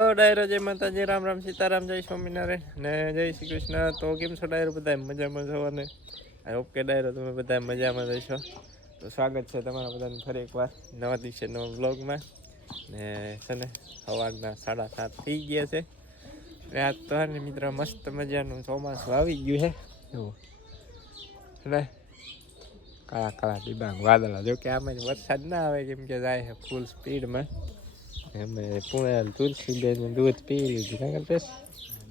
ડાયરો જય માતાજી, રામ રામ સીતારામ, જય સ્વામિનારાયણ ને જય શ્રી કૃષ્ણ. તો કેમ છો ડાયરો? બધા મજામાં છો ને? આઈ હોપ કે ડાયરો તમે બધા મજામાં રહેશો. તો સ્વાગત છે તમારા બધાને ફરી એકવાર નવા દિવસે નવા વ્લોગમાં. ને છે ને સવારના 7:30 થઈ ગયા છે. આજ તો ને મિત્ર મસ્ત મજાનું ચોમાસું આવી ગયું છે. એવું ને કાળા કાળા ડિબાંગ વાદળા, જો કે આમાં વરસાદ ના આવે કેમ કે જાય છે ફૂલ સ્પીડમાં. અમે પુણે તુલસીબેન દૂધ પી લીધું, કાં કરતેસ?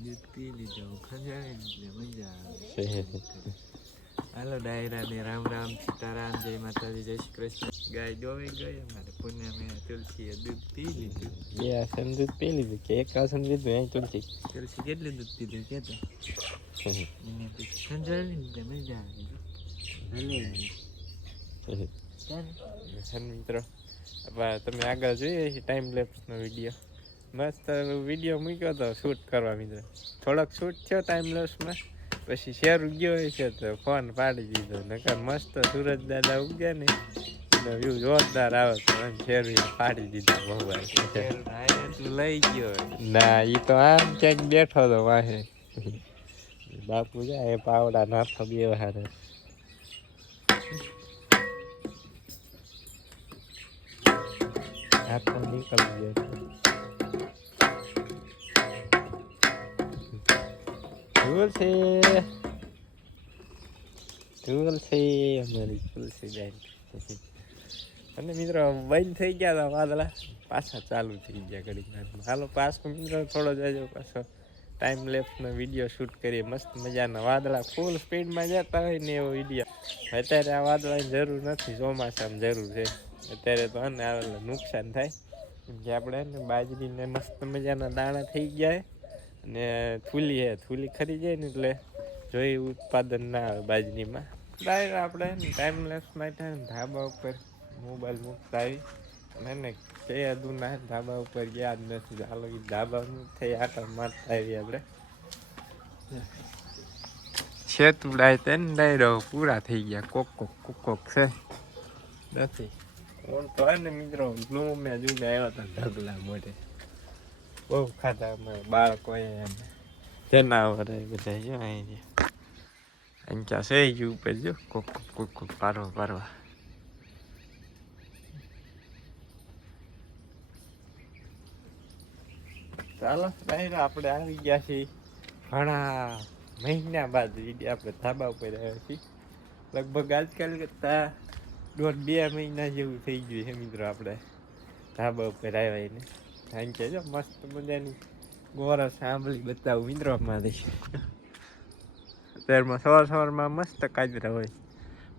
દૂધ પી લીધું, ખંજાણી એટલે મજા આવે. હાલો ડાયરા ને રામ રામ સીતારામ, જય માતાજી, જય શ્રી કૃષ્ણ. ગાય દોવાઈ ગઈ અમારે પુણે મેં તુલસીએ દૂધ પી લીધું. બે આસન દૂધ પી લીધું કે એક આસન લીધું? અહીં તુલસી કેટલું દૂધ પીધું કેતો? એને પછી ખંજાણી એટલે મજા આવે. મિત્રો તમે આગળ જોઈએ છે ટાઈમ લેપ્સનો વિડીયો, મસ્ત વિડીયો મૂક્યો હતો શૂટ કરવા. મિત્રો થોડોક શૂટ થયો ટાઈમ લેપ્સમાં, પછી શેર ગયો હોય છે તો ફોન પાડી દીધો. નકર મસ્ત સુરજ દાદા ઉગ્યા ને વ્યૂ જોરદાર આવે તો શેર પાડી દીધો મોબાઈલ લઈ ગયો. ના એ તો આમ ક્યાંક બેઠો હતો વાહે. બાપુ જાય પાવડા નાથો બે હારે. હાથ નીકળી ગયો. તુલસી અમારી તુલસી બેન. અને મિત્રો બંધ થઈ ગયા હતા વાદળા, પાછા ચાલુ થઈ ગયા ઘડીક. હાલો પાછો મિત્રો થોડો જાજો પાછો ટાઈમ લેપ્સનો વિડીયો શૂટ કરીએ. મસ્ત મજાના વાદળા ફૂલ સ્પીડમાં જતા હોય ને એવો વિડીયો. અત્યારે આ વાદળાની જરૂર નથી, ચોમાસામાં જરૂર છે. અત્યારે તો આને આવેલા નુકસાન થાય કેમ કે આપણે ને બાજરીને મસ્ત મજાના દાણા થઈ ગયા ને થૂલી થૂલી ખરી જાય ને એટલે જોઈ ઉત્પાદન ના આવે બાજરીમાં. ડાયર આપણે ટાઈમ લેપ્સ માટે ધાબા ઉપર મોબાઈલ મૂકતા આવી અને કે અદુના ધાબા ઉપર ગયા જ નથી. ચાલો એ ધાબા થઈ આટા મારતા આવી આપણે. છેતુડાય તેને ડાયરો પૂરા થઈ ગયા. કોક છે નથી કોણ તો હોય ને મિત્રો. મેં જુને આવ્યા હતા ઢગલા મોઢે, બહુ ખાધા અમારે બાળકો જનાવર બધા. જો અહીં ક્યાં છે ગયું ઉપર, જો કોક પારવા. ચાલો ડાયરો આપણે આવી ગયા છીએ ઘણા મહિના બાદ આપણે ધાબા ઉપર આવ્યા છીએ. લગભગ આજકાલ કરતા 1.5-2 મહિના જેવું થઈ ગયું છે મિત્રો આપણે ધાબા ઉપર આવ્યા એને. કારણ કે જો મસ્ત મજાની ગોરા સાંભળી બતાવું મિત્રો માંથી. અત્યારમાં સવારમાં મસ્ત કાજરા હોય,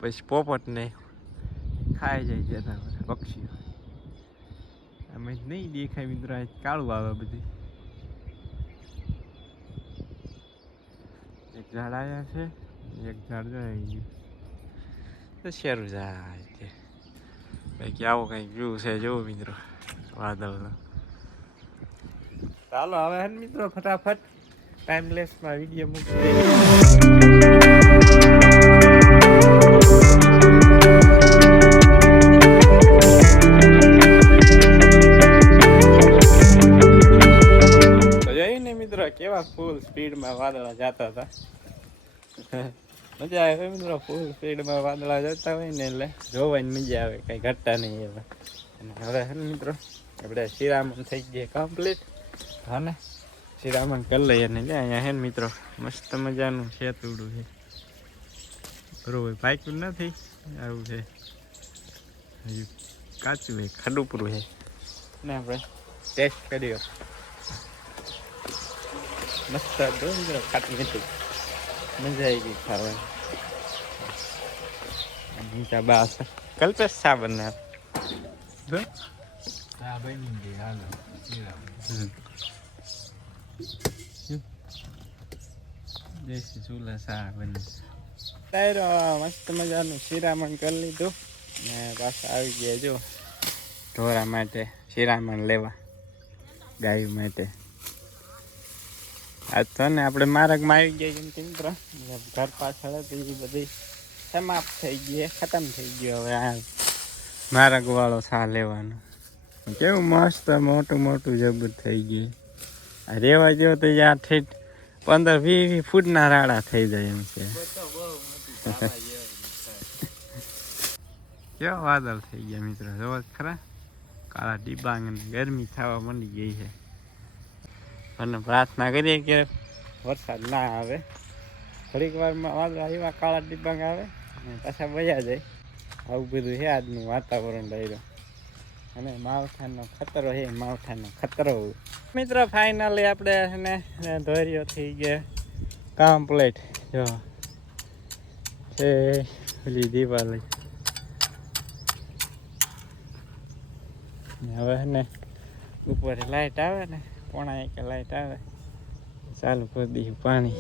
પછી પોપટને ખાઈ જાય જનાવર પક્ષીઓ. અમે નહીં દેખાય મિત્રો, કાળું આવે બધી. એક ઝાડ આવ્યા છે, એક ઝાડ જોઈ ગયું તો શેરું જાય છે. કંઈક આવો કંઈક વ્યૂ છે જોવો મિત્રો વાદળનો. ચાલો હવે હે મિત્રો ફટાફટ ટાઈમ લેપ્સમાં વિડીયો મૂકી દઈએ. તો જોયું ને મિત્રો કેવા ફૂલ સ્પીડમાં વાદળા જતા હતા. મજા આવે મિત્રો, ફૂલ સ્પીડમાં વાદળા જતા હોય ને એટલે જોવાની મજા આવે, કઈ ઘટતા નહીં એવા. અને હવે હે મિત્રો આપણે શિરામણ થઈ ગયા કમ્પ્લીટ. હા ને શિરામણ કરી લઈએ ને અહીંયા હે ને મિત્રો મસ્ત મજાનું સેતુડું છે. બરોબર પાક્યું નથી, આવું છે હજુ કાચું છે, ખાડુપરું છે ને. આપણે ટેસ્ટ કર્યો મસ્ત હતું મિત્રો, ખાટું મીઠું, મજા આવી ગઈ ખાવાની. નીચા બાસ કલ્પેશ શા બનાવે દેશી ચૂલા શા બને. ડાયરો મસ્ત મજાનું શિરામણ કરી લીધું ને પાછા આવી ગયા જો ઢોરા માટે શિરામણ લેવા, ગાયો માટે. આજ તો ને આપણે માર્ગમાં આવી ગયા કેમ કે મિત્રો ઘર પાછળ હતી એ બધી સમાપ્ત થઈ ગઈ, ખતમ થઈ ગયો. હવે આ માર્ગ વાળો સા લેવાનો કેવું મસ્ત મોટું મોટું જબર થઈ ગયું. રેવા જેવો તો યાર ઠેઠ 15-20 ફૂટના રાડા થઈ જાય એમ છે. કેવા વાદળ થઈ ગયા મિત્રો, જોવો ખરા કાળા ડિબાંગ અને ગરમી થવા માંડી ગઈ છે. અને પ્રાર્થના કરીએ કે વરસાદ ના આવે. થોડીક વારમાં વાદળ આવ્યા કાળા ડિબાંગ આવે અને પાછા વયા જાય. આવું બધું છે આજનું વાતાવરણ ડાયરો. અને માવઠાનો ખતરો છે, માવઠાનો ખતરો. મિત્રો ફાઇનલી આપણે એને ધોર્યો થઈ ગયા કમ્પ્લીટ. જો છે ઓલી દિવાલ. હવે ને ઉપર લાઈટ આવે ને 1:30 લાઈટ આવે, ચાલુ કરી દઈએ પાણી.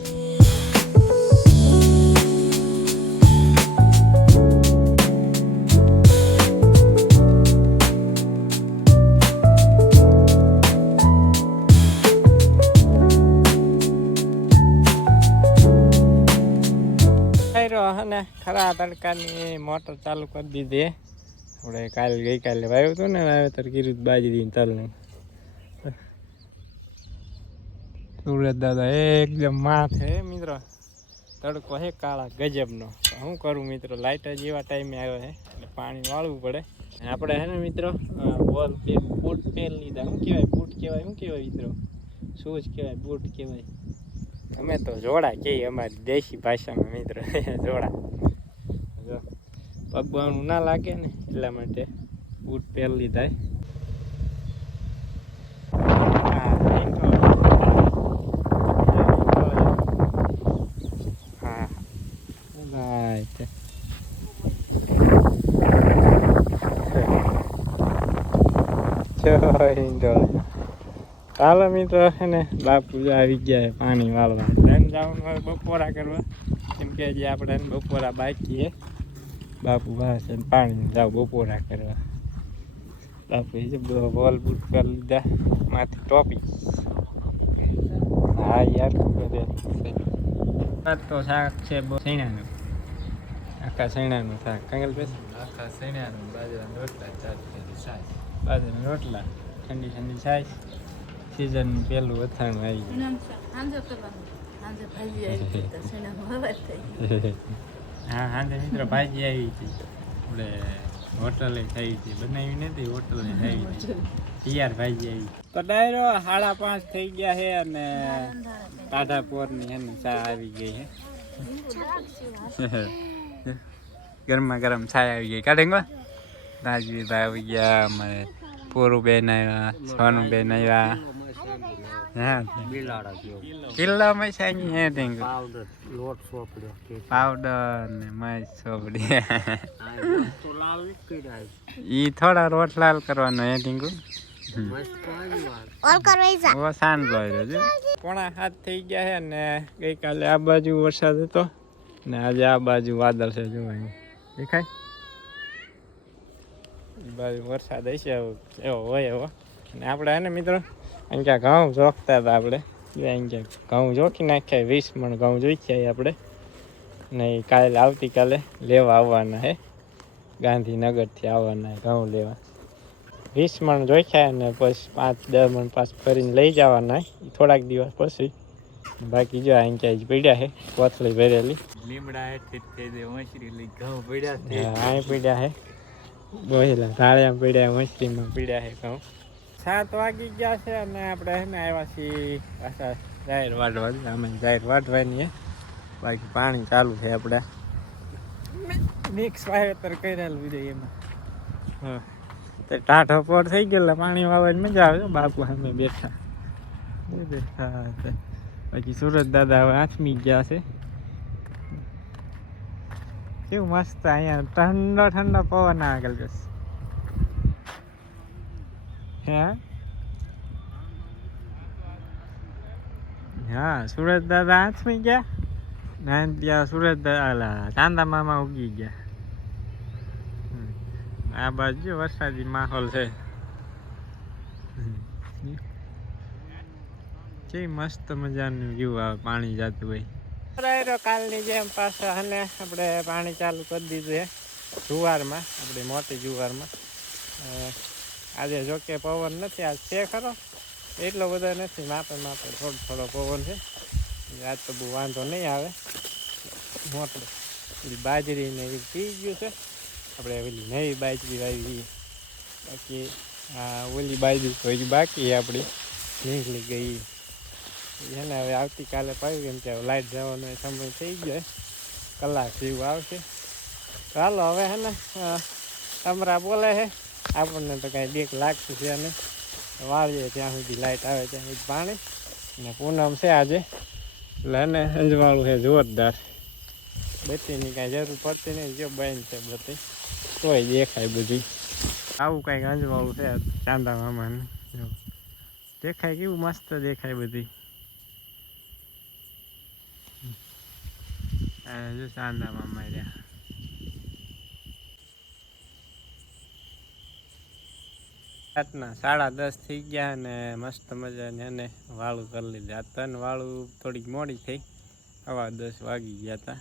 અને ખરા તડકાની મોટર ચાલુ કરી દીધી. આપણે ગઈકાલે વાવ્યું હતું ને, વાવેતર કર્યું બાજરી તલનું. સુરત દાદા એકદમ માથે મિત્રો, તડકો છે કાળા ગજબનો. શું કરું મિત્રો, લાઇટ જ એવા ટાઈમે આવ્યો છે એટલે પાણી વાળવું પડે. આપણે છે ને મિત્રો બોલ બૂટ પહેરી લીધા. શું કહેવાય બૂટ કહેવાય, શું કહેવાય મિત્રો, શૂઝ કહેવાય, બૂટ કહેવાય. અમે તો જોડા કહીએ અમારી દેશી ભાષામાં મિત્રો. જોડા પગવાનું ના લાગે ને એટલા માટે બૂટ પહેરી લીધા. હા ચાલો મિત્રો છે ને, બાપુ આવી ગયા પાણી વાળવા. એમ જવાનું હવે બપોરા કરવા, કેમ કે હજી આપણે બપોરા બાકી છે. બાપુ પાસે પાણી જાવ બપોરા કરવા. બાપુ બોલ બૂટ કરી લીધા, માથે ટોપી. હા યાર તો શાક છે સૈણાનું, આખા સૈણાનું શાક. કંગલ પેસ આખા સૈણાનું, બાજરાના રોટલા, બાજરાના રોટલા, ઠંડી ઠંડી છાશ. સીઝન પેલું અથાણું આવી ગયું. હા હાંજે મિત્રો ભાજી આવી હતી. આપણે હોટલે થઈ હતી, બનાવી નથી, હોટલે થઈ હતી. તૈયાર ભાજી આવી. તો ડાયરો 5:30 થઈ ગયા છે અને ટાઢા પોરની છે ને ચા આવી ગઈ છે. ગરમા ગરમ ચા આવી ગઈ. કાઢે રાજવીભાઈ આવી ગયા, અમારે પોરું બેન આવ્યા, સોનું બેન આવ્યા. હા કિલ્લા માં સાંગી હે ટેંગ પાવડર ને મય સોપડી. ઈ થોડા રોટ લાલ કરવાનો હે ટીંગુ. ઓ સાન લોય છે. 6:30 થઈ ગયા છે ને ગઈકાલે આ બાજુ વરસાદ હતો ને આજે આ બાજુ વાદળ છે. જો દેખાય બાજુ વરસાદ હશે એવો હોય એવો. ને આપણે હે ને મિત્રો અહીં ક્યાં ઘઉં જોખતા હતા. આપણે અહીં ક્યાં ઘઉં જોખી નાખ્યા, 20 મણ ઘઉં જોખ્યા આપણે. ને કાલે આવતીકાલે લેવા આવવાના હે, ગાંધીનગરથી આવવાના ઘઉં લેવા. 20 મણ જોખ્યા ને પછી 5-10 મણ પાસ ફરીને લઈ જવાના થોડાક દિવસ પછી. બાકી જો અહીં ક્યાંય પડ્યા છે કોથળી ભરેલી લીમડા ઘઉં પડ્યા અહીં પડ્યા છે. બોહેલા ધાળિયા પડ્યા, મછલીમાં પડ્યા છે ઘઉં. 7 વાગી ગયા છે અને આપણે એને આવ્યા છીએ પાછા જાહેર વાઢવા. અમે જાહેર વાઢવાની. બાકી પાણી ચાલુ છે. આપણે મિક્સ વાવેતર કરેલું છે એમાં. હા તો ટાઢો પોર થઈ ગયેલા, પાણી વાવવાની મજા આવે. બાપુ સામે બેઠા. બાકી સુરત દાદા હવે આથમી ગયા છે. કેવું મસ્ત અહીંયા ઠંડો ઠંડો પવન આગળ જશે. હા સુરત દાદા આથમી ગયા ને ત્યાં સુરત દાદા ચાંદા મામા ઉગી ગયા. આ બાજુ વરસાદી માહોલ છે. કેવી મસ્ત મજાનું વ્યૂ આવે પાણી જતું હોય. કાલની જેમ પાછા અને આપણે પાણી ચાલુ કરી દીધું છે જુવારમાં, આપણી મોટી જુવારમાં. આજે જોકે પવન નથી, આજ છે ખરો એટલો બધો નથી, માપે માપે થોડો થોડો પવન છે. આજ તો બહુ વાંધો નહીં આવે. મોટું પેલી બાજરી ને એ પી ગયું છે. આપણે પેલી નવી બાજરી વાવી, બાકી ઓલી બાજરી તો હજી બાકી આપણી નીકળી ગઈ એને. હવે આવતીકાલે પાવી કેમ કે લાઇટ જવાનો સમય થઈ ગયો, કલાક જેવું આવશે. ચાલો હવે હે ને તમરા બોલે છે, આપણને તો કાંઈ બીક લાગતું છે અને વાળીએ ત્યાં સુધી લાઇટ આવે ત્યાં સુધી પાણી. ને પૂનમ છે આજે એટલે એને અંજવાળું છે જોરદાર. બત્તીની કાંઈ જરૂર પડતી નહીં, જો બંધ છે બત્તી તોય દેખાય બધી. આવું કંઈક અંજવાળું છે ચાંદા મામાનું. જો દેખાય કેવું મસ્ત દેખાય બધી. જો ચાંદા મામા રહ્યા. રાતના 10:30 થઈ ગયા ને મસ્ત મજાને એને વાળું કરી લીધું. આ તન વાળું થોડીક મોડી થઈ, 10:15 વાગી ગયા હતા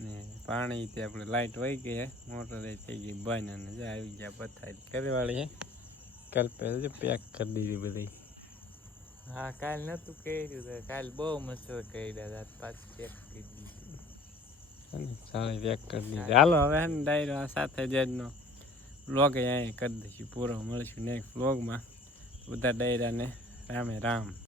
ને પાણી તે આપણે લાઇટ વહી ગઈ, મોટર થઈ ગઈ બંધ અને જે આવી ગયા પથારી કરવાળી છે. કલ્પે પેક કરી દીધી બધી. હા કાલ નતું કર્યું તો કાલ બહુ મસ્ત કર્યા હતા, પાછું પેક કરી દીધું. સારી પેક કરી દીધી. હાલો હવે હે ને ડાયરો આ સાથે જ નો વ્લોગ અહીંયા કરી દઈશું પૂરો. મળીશું નેક્સ્ટ વ્લોગમાં. બધા ડાયરાને રામે રામ.